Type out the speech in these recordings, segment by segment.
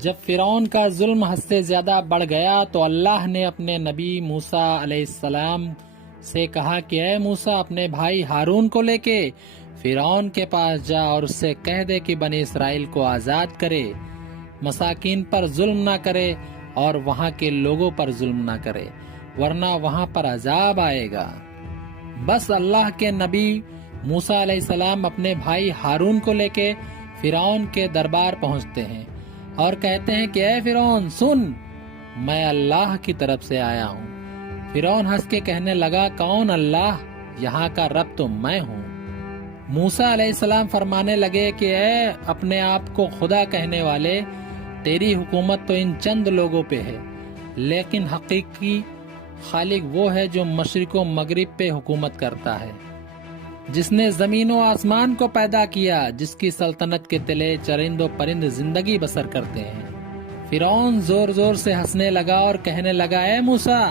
جب فرعون کا ظلم حد سے زیادہ بڑھ گیا تو اللہ نے اپنے نبی موسیٰ علیہ السلام سے کہا کہ اے موسیٰ اپنے بھائی ہارون کو لے کے فرعون کے پاس جا اور اس سے کہہ دے کہ بنی اسرائیل کو آزاد کرے، مساکین پر ظلم نہ کرے اور وہاں کے لوگوں پر ظلم نہ کرے، ورنہ وہاں پر عذاب آئے گا۔ بس اللہ کے نبی موسیٰ علیہ السلام اپنے بھائی ہارون کو لے کے فرعون کے دربار پہنچتے ہیں اور کہتے ہیں کہ اے فرعون سن، میں اللہ کی طرف سے آیا ہوں۔ فرعون ہنس کے کہنے لگا کون اللہ؟ یہاں کا رب تو میں ہوں۔ موسیٰ علیہ السلام فرمانے لگے کہ اے اپنے آپ کو خدا کہنے والے، تیری حکومت تو ان چند لوگوں پہ ہے، لیکن حقیقی خالق وہ ہے جو مشرق و مغرب پہ حکومت کرتا ہے، جس نے زمین و آسمان کو پیدا کیا، جس کی سلطنت کے تلے چرند و پرند زندگی بسر کرتے ہیں۔ فرعون زور زور سے ہنسنے لگا اور کہنے لگا اے موسیٰ،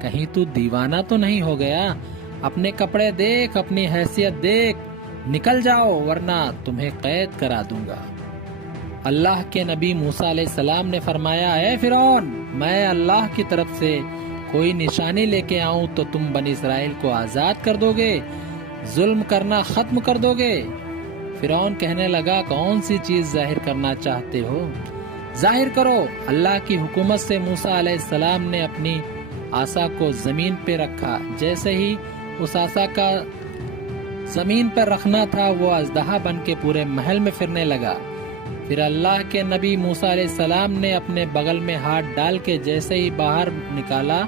کہیں تو دیوانہ تو نہیں ہو گیا؟ اپنے کپڑے دیکھ، اپنی حیثیت دیکھ، نکل جاؤ ورنہ تمہیں قید کرا دوں گا۔ اللہ کے نبی موسیٰ علیہ السلام نے فرمایا اے فرعون، میں اللہ کی طرف سے کوئی نشانی لے کے آؤں تو تم بنی اسرائیل کو آزاد کر دو گے، ظلم کرنا ختم کر دو گے؟ فرعون کہنے لگا کون سی چیز ظاہر کرنا چاہتے ہو؟ ظاہر کرو۔ اللہ کی حکومت سے موسیٰ علیہ السلام نے اپنی عصا کو زمین پہ رکھا، جیسے ہی اس عصا کا زمین پر رکھنا تھا وہ اژدہا بن کے پورے محل میں پھرنے لگا۔ پھر اللہ کے نبی موسیٰ علیہ السلام نے اپنے بغل میں ہاتھ ڈال کے جیسے ہی باہر نکالا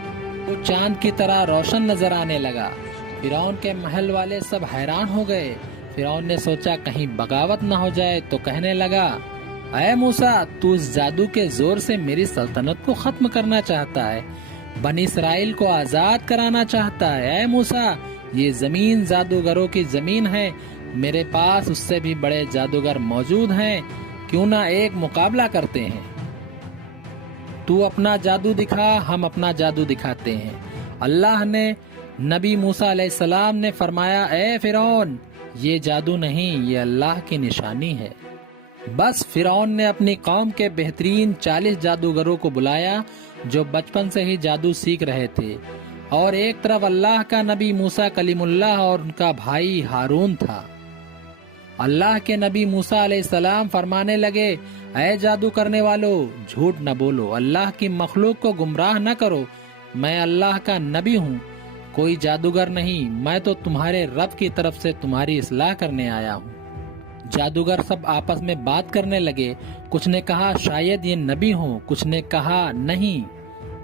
وہ چاند کی طرح روشن نظر آنے لگا۔ فرعون کے محل والے سب حیران ہو گئے۔ فرعون نے سوچا کہیں بغاوت نہ ہو جائے تو کہنے لگا اے موسیٰ، تو اس جادو کے زور سے میری سلطنت کو ختم کرنا چاہتا ہے، بنی اسرائیل کو آزاد کرانا چاہتا ہے۔ اے موسیٰ، یہ زمین جادوگروں کی زمین ہے، میرے پاس اس سے بھی بڑے جادوگر موجود ہیں، کیوں نہ ایک مقابلہ کرتے ہیں؟ تو اپنا جادو دکھا، ہم اپنا جادو دکھاتے ہیں۔ اللہ نے نبی موسیٰ علیہ السلام نے فرمایا اے فرعون، یہ جادو نہیں، یہ اللہ کی نشانی ہے۔ بس فرعون نے اپنی قوم کے بہترین 40 جادوگروں کو بلایا جو بچپن سے ہی جادو سیکھ رہے تھے، اور ایک طرف اللہ کا نبی موسیٰ کلیم اللہ اور ان کا بھائی ہارون تھا۔ اللہ کے نبی موسیٰ علیہ السلام فرمانے لگے اے جادو کرنے والو، جھوٹ نہ بولو، اللہ کی مخلوق کو گمراہ نہ کرو، میں اللہ کا نبی ہوں، کوئی جادوگر نہیں، میں تو تمہارے رب کی طرف سے تمہاری اصلاح کرنے آیا ہوں۔ جادوگر سب آپس میں بات کرنے لگے، کچھ نے کہا شاید یہ نبی ہوں، کچھ نے کہا نہیں۔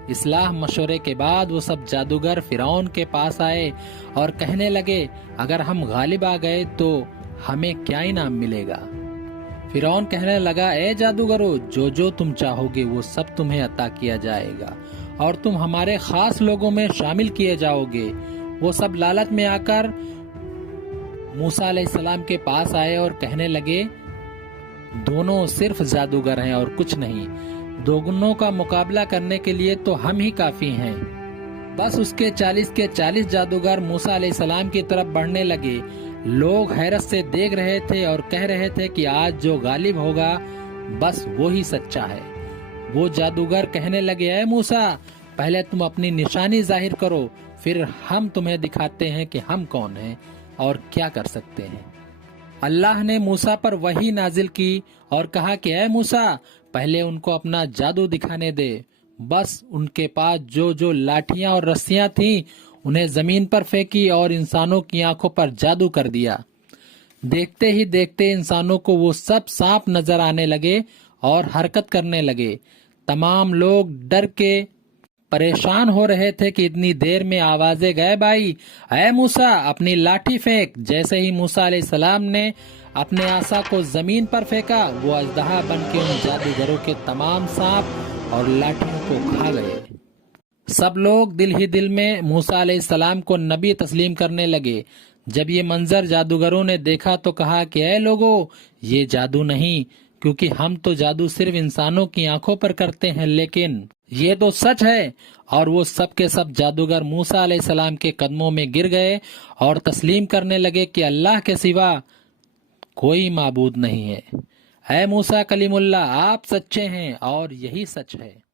اصلاح مشورے کے بعد وہ سب جادوگر فرعون کے پاس آئے اور کہنے لگے اگر ہم غالب آ گئے تو ہمیں کیا انعام ملے گا؟ فرعون کہنے لگا اے جادوگرو، جو تم چاہو گے وہ سب تمہیں عطا کیا جائے گا اور تم ہمارے خاص لوگوں میں شامل کیے جاؤ گے۔ وہ سب لالچ میں آ کر موسیٰ علیہ السلام کے پاس آئے اور کہنے لگے دونوں صرف جادوگر ہیں اور کچھ نہیں، دونوں کا مقابلہ کرنے کے لیے تو ہم ہی کافی ہیں۔ بس اس کے 40 جادوگر موسیٰ علیہ السلام کی طرف بڑھنے لگے۔ لوگ حیرت سے دیکھ رہے تھے اور کہہ رہے تھے کہ آج جو غالب ہوگا بس وہی سچا ہے۔ وہ جادوگر کہنے لگے اے موسیٰ، پہلے تم اپنی نشانی ظاہر کرو، پھر ہم تمہیں دکھاتے ہیں کہ ہم کون ہیں اور کیا کر سکتے ہیں۔ اللہ نے موسیٰ پر وحی نازل کی اور کہا کہ اے موسیٰ، پہلے ان کو اپنا جادو دکھانے دے۔ بس ان کے پاس جو لاٹھیاں اور رسیاں تھیں انہیں زمین پر پھینکی اور انسانوں کی آنکھوں پر جادو کر دیا۔ دیکھتے ہی دیکھتے انسانوں کو وہ سب سانپ نظر آنے لگے اور حرکت کرنے لگے۔ تمام لوگ ڈر کے پریشان ہو رہے تھے کہ اتنی دیر میں آوازیں غائب آئی، اے موسیٰ اپنی لاٹھی پھینک۔ جیسے ہی موسیٰ علیہ السلام نے اپنے عصا کو زمین پر پھینکا، وہ اژدہا بن کے ان جادوگروں کے تمام سانپ اور لاٹھیوں کو کھا گئے۔ سب لوگ دل ہی دل میں موسیٰ علیہ السلام کو نبی تسلیم کرنے لگے۔ جب یہ منظر جادوگروں نے دیکھا تو کہا کہ اے لوگو، یہ جادو نہیں، کیونکہ ہم تو جادو صرف انسانوں کی آنکھوں پر کرتے ہیں، لیکن یہ تو سچ ہے۔ اور وہ سب کے سب جادوگر موسیٰ علیہ السلام کے قدموں میں گر گئے اور تسلیم کرنے لگے کہ اللہ کے سوا کوئی معبود نہیں ہے۔ اے موسیٰ کلیم اللہ، آپ سچے ہیں اور یہی سچ ہے۔